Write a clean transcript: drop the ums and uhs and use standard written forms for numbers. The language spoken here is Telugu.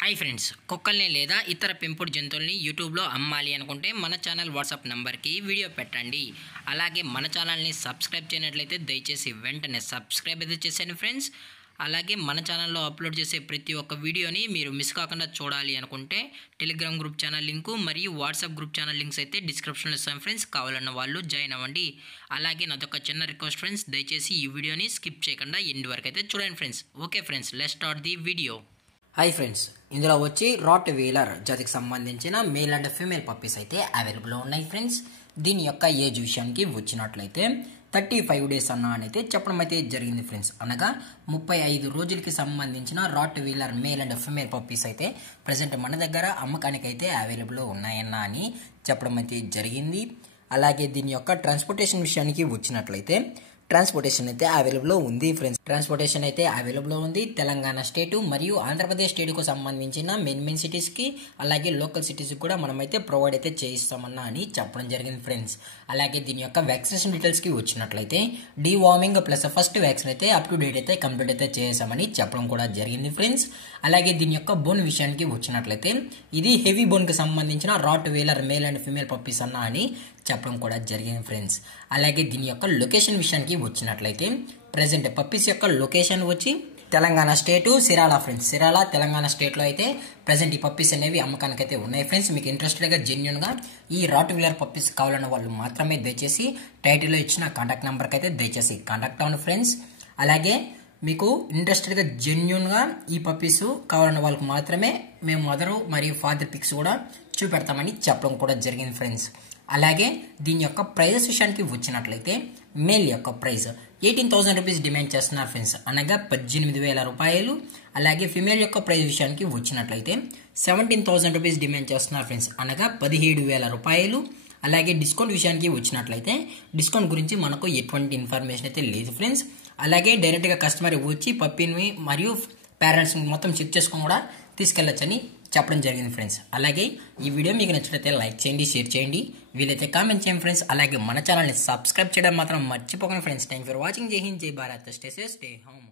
హాయ్ ఫ్రెండ్స్, కుక్కల్ని లేదా ఇతర పెంపుడు జంతువుల్ని యూట్యూబ్లో అమ్మాలి అనుకుంటే మన ఛానల్ వాట్సాప్ నెంబర్కి వీడియో పెట్టండి. అలాగే మన ఛానల్ని సబ్స్క్రైబ్ చేయనట్లయితే దయచేసి వెంటనే సబ్స్క్రైబ్ అయితే చేసేయండి ఫ్రెండ్స్. అలాగే మన ఛానల్లో అప్లోడ్ చేసే ప్రతి ఒక్క వీడియోని మీరు మిస్ కాకుండా చూడాలి అనుకుంటే టెలిగ్రామ్ గ్రూప్ ఛానల్ లింకు మరియు వాట్సాప్ గ్రూప్ ఛానల్ లింక్స్ అయితే డిస్క్రిప్షన్లో ఇస్తాం ఫ్రెండ్స్. కావాలన్న వాళ్ళు జాయిన్ అవ్వండి. అలాగే నాదొక చిన్న రిక్వెస్ట్ ఫ్రెండ్స్, దయచేసి ఈ వీడియోని స్కిప్ చేయకుండా ఎండ్ వరకు అయితే చూడండి friends. Okay friends, let's start the video. Hi friends, ఇందులో వచ్చి రాట్ వీలర్ జాతికి సంబంధించిన మేల్ అండ్ ఫీమేల్ పప్పీస్ అయితే అవైలబుల్లో ఉన్నాయి ఫ్రెండ్స్. దీని యొక్క ఏజ్ విషయానికి వచ్చినట్లయితే 35 డేస్ అయితే చెప్పడం అయితే జరిగింది ఫ్రెండ్స్. అనగా 35 రోజులకి సంబంధించిన rottweiler male and female puppies అయితే ప్రజెంట్ మన దగ్గర అమ్మకానికి అయితే అవైలబుల్లో ఉన్నాయన్నా అని చెప్పడం అయితే జరిగింది. అలాగే దీని యొక్క ట్రాన్స్పోర్టేషన్ విషయానికి వచ్చినట్లయితే ట్రాన్స్పోర్టేషన్ అయితే అవైలబుల్లో ఉంది ఫ్రెండ్స్. ట్రాన్స్పోర్టేషన్ అయితే అవైలబుల్లో ఉంది. తెలంగాణ స్టేటు మరియు ఆంధ్రప్రదేశ్ స్టేట్కు సంబంధించిన మెయిన్ సిటీస్కి అలాగే లోకల్ సిటీస్కి కూడా మనమైతే ప్రొవైడ్ అయితే చేయిస్తామన్నా అని చెప్పడం జరిగింది ఫ్రెండ్స్. అలాగే దీని యొక్క వ్యాక్సినేషన్ డీటెయిల్స్కి వచ్చినట్లయితే డీవార్మింగ్ ప్లస్ ఫస్ట్ వ్యాక్సిన్ అయితే అప్ టు డేట్ అయితే కంప్లీట్ అయితే చేసామని చెప్పడం కూడా జరిగింది ఫ్రెండ్స్. అలాగే దీని యొక్క బోన్ విషయానికి వచ్చినట్లయితే ఇది హెవీ బోన్కి సంబంధించిన rottweiler male and female puppies అన్నా అని చెప్పడం కూడా జరిగింది ఫ్రెండ్స్. అలాగే దీని యొక్క లొకేషన్ విషయానికి వచ్చినట్లయితే ప్రజెంట్ పప్పీస్ యొక్క లొకేషన్ వచ్చి తెలంగాణ స్టేటు సిరాల ఫ్రెండ్స్. సిరాల తెలంగాణ స్టేట్లో అయితే ప్రజెంట్ ఈ పప్పీస్ అనేవి అమ్మకానికి అయితే ఉన్నాయి ఫ్రెండ్స్. మీకు ఇంట్రెస్టెడ్గా జెన్యున్గా ఈ రాట్ వీలర్ పప్పీస్ కావాలన్న వాళ్ళు మాత్రమే దయచేసి టైటిల్లో ఇచ్చిన కాంటాక్ట్ నెంబర్కి అయితే దయచేసి కాంటాక్ట్ అవ్వండి ఫ్రెండ్స్. అలాగే మీకు ఇంట్రెస్టెడ్గా జెన్యున్గా ఈ పప్పీస్ కావాలన్న వాళ్ళకి మాత్రమే మేము మదరు మరియు ఫాదర్ పిక్స్ కూడా చూపెడతామని చెప్పడం కూడా జరిగింది ఫ్రెండ్స్. అలాగే దీని యొక్క ప్రైజెస్ విషయానికి వచ్చినట్లయితే మేల్ యొక్క ప్రైస్ 18,000 రూపీస్ డిమాండ్ చేస్తున్నారు ఫ్రెండ్స్, అనగా 18,000 రూపాయలు. అలాగే ఫిమేల్ యొక్క ప్రైస్ విషయానికి వచ్చినట్లయితే 17,000 రూపీస్ డిమాండ్ చేస్తున్నారు ఫ్రెండ్స్, అనగా 17,000 రూపాయలు. అలాగే డిస్కౌంట్ విషయానికి వచ్చినట్లయితే డిస్కౌంట్ గురించి మనకు ఎటువంటి ఇన్ఫర్మేషన్ అయితే లేదు ఫ్రెండ్స్. అలాగే డైరెక్ట్గా కస్టమర్ వచ్చి పప్పీని మరియు పేరెంట్స్ని మొత్తం చెక్ చేసుకొని కూడా తీసుకెళ్ళొచ్చని చెప్పడం జరిగింది ఫ్రెండ్స్. అలాగే ఈ వీడియో మీకు నచ్చినట్లయితే లైక్ చేయండి, షేర్ చేయండి, వీలైతే కామెంట్ చేయండి ఫ్రెండ్స్. అలాగే మన ఛానల్ని సబ్స్క్రైబ్ చేయడం మాత్రం మర్చిపోకండి ఫ్రెండ్స్. Thank for watching. జై హింద్, జై Bharat, stay safe, stay home.